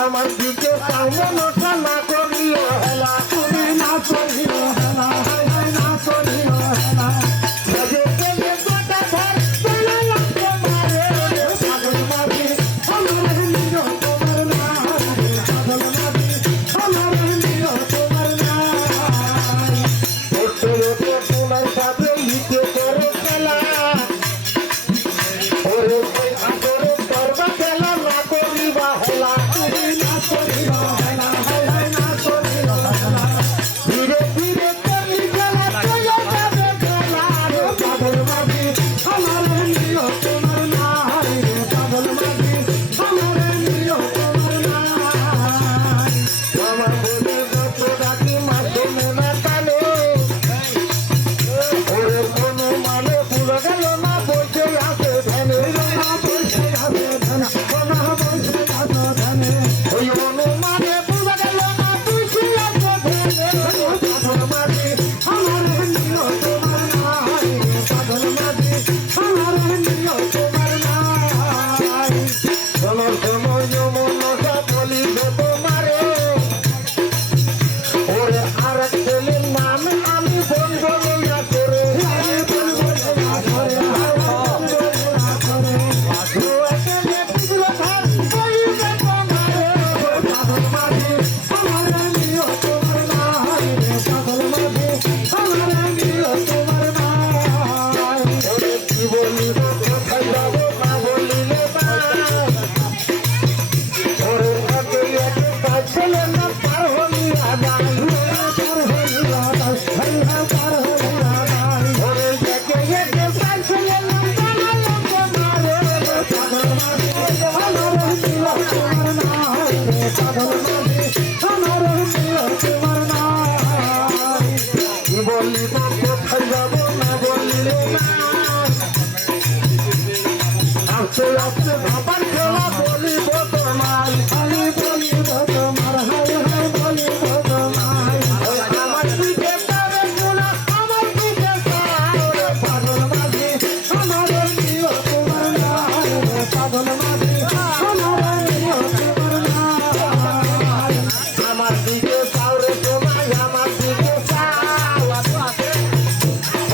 আমার দিকে সামনে না করিও হেলা তুমি না করিও হেলা না করিও হেলা যে কেনে গোটা ঘর চলে লাগতে মারে পাগল মারি আমার নিও তোমার না পাগল মারি আমার নিও তোমার না ওরে তোমার সাথে লিখে করে খেলা ওরে ওই আগরে করবা খেলা না করিবা হেলা ধীরে ধীরে করি খেলা চলে যাবে খেলা পাগল মাঝি আমার নিও তোমার নাই পাগল মাঝি আমার নিও তোমার নাই আমার বলে যত ডাকি মাঝে মনে কালে ওরে কোনো মানে পুরো গেল না বসে আছে ধ্যানে না বসে আছে ধ্যানা কোনো বসে আছে ধ্যানে ওই অনুমানে পুরো গেল না বসে আছে ধ্যানে পাগল মাঝি আমার নিও তোমার নাই পাগল মাঝি আমার নিও তোমার নাই শোনো শোনো যমুনা বলিবে তোমারে ওরে আর ছেলের নাম আমি বলবো না করে ভাবার খেলা বলিব তোমার আমি বলিব তোমার হাই হাই বলিব তোমার আমার দিকে তারে গুণা আমার দিকে তারে পাগল মাঝি আমার নিও তোমার নাই পাগল মাঝি আমার নিও তোমার নাই আমার দিকে তারে তোমার আমার দিকে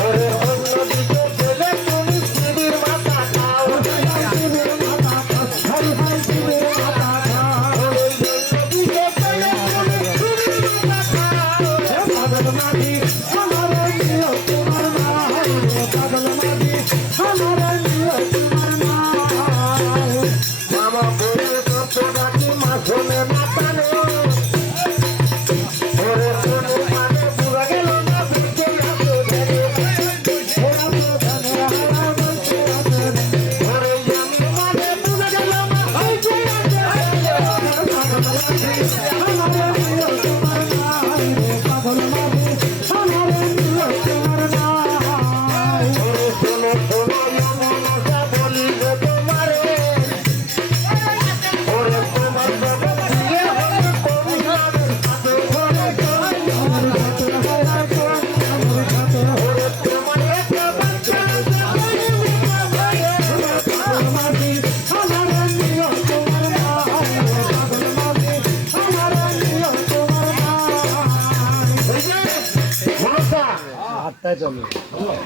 ওরে অন্য দিকে গেলে তুমি শিবির মাথা খাও Happy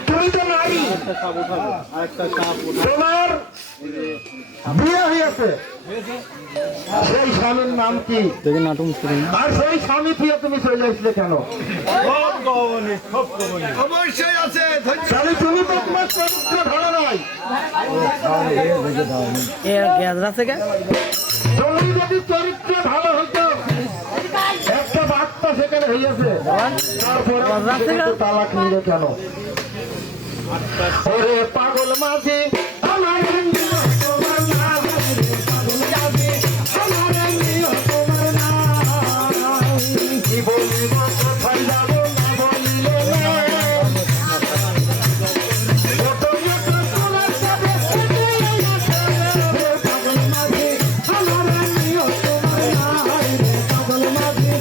তুমি তো নারী, তোমার বিয়ে হয়েছে, সেই স্বামীর নাম কি? আর সেই স্বামী প্রিয় তুমি চলে আসলে কেন? অবশ্যই আছে। স্বামী তুমি তো তোমার চরিত্র ভালো নয়। তুমি যদি চরিত্র ভালো হইতো, একটা বার্তা সেখানে হইয়াছে, তারপরে তালাক নিলে কেন? ওরে পাগল মাঝি আমার নিও তোমার নাম, পাগল মাঝি আমার নিও তোমার নাম, কি বলিব কোথায় যাব না বলিলে না, কত কত তোমার সাথে পাগল মাঝি আমার নিও তোমার নাম, পাগল মাঝি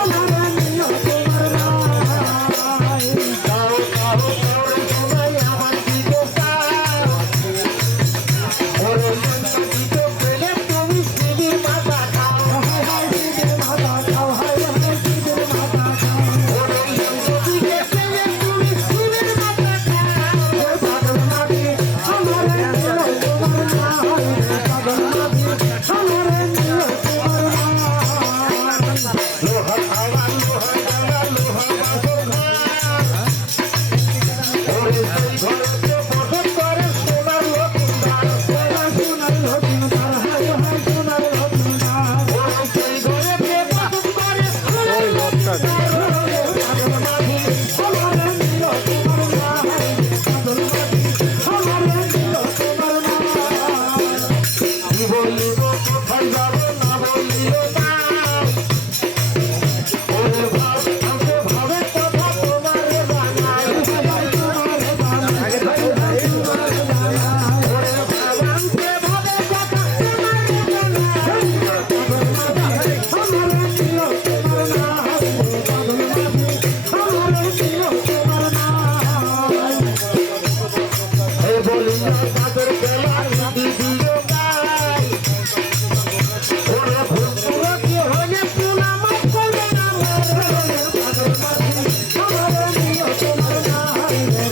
আমার নিও তোমার নাম, গাও গাও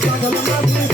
পাগল মাঝি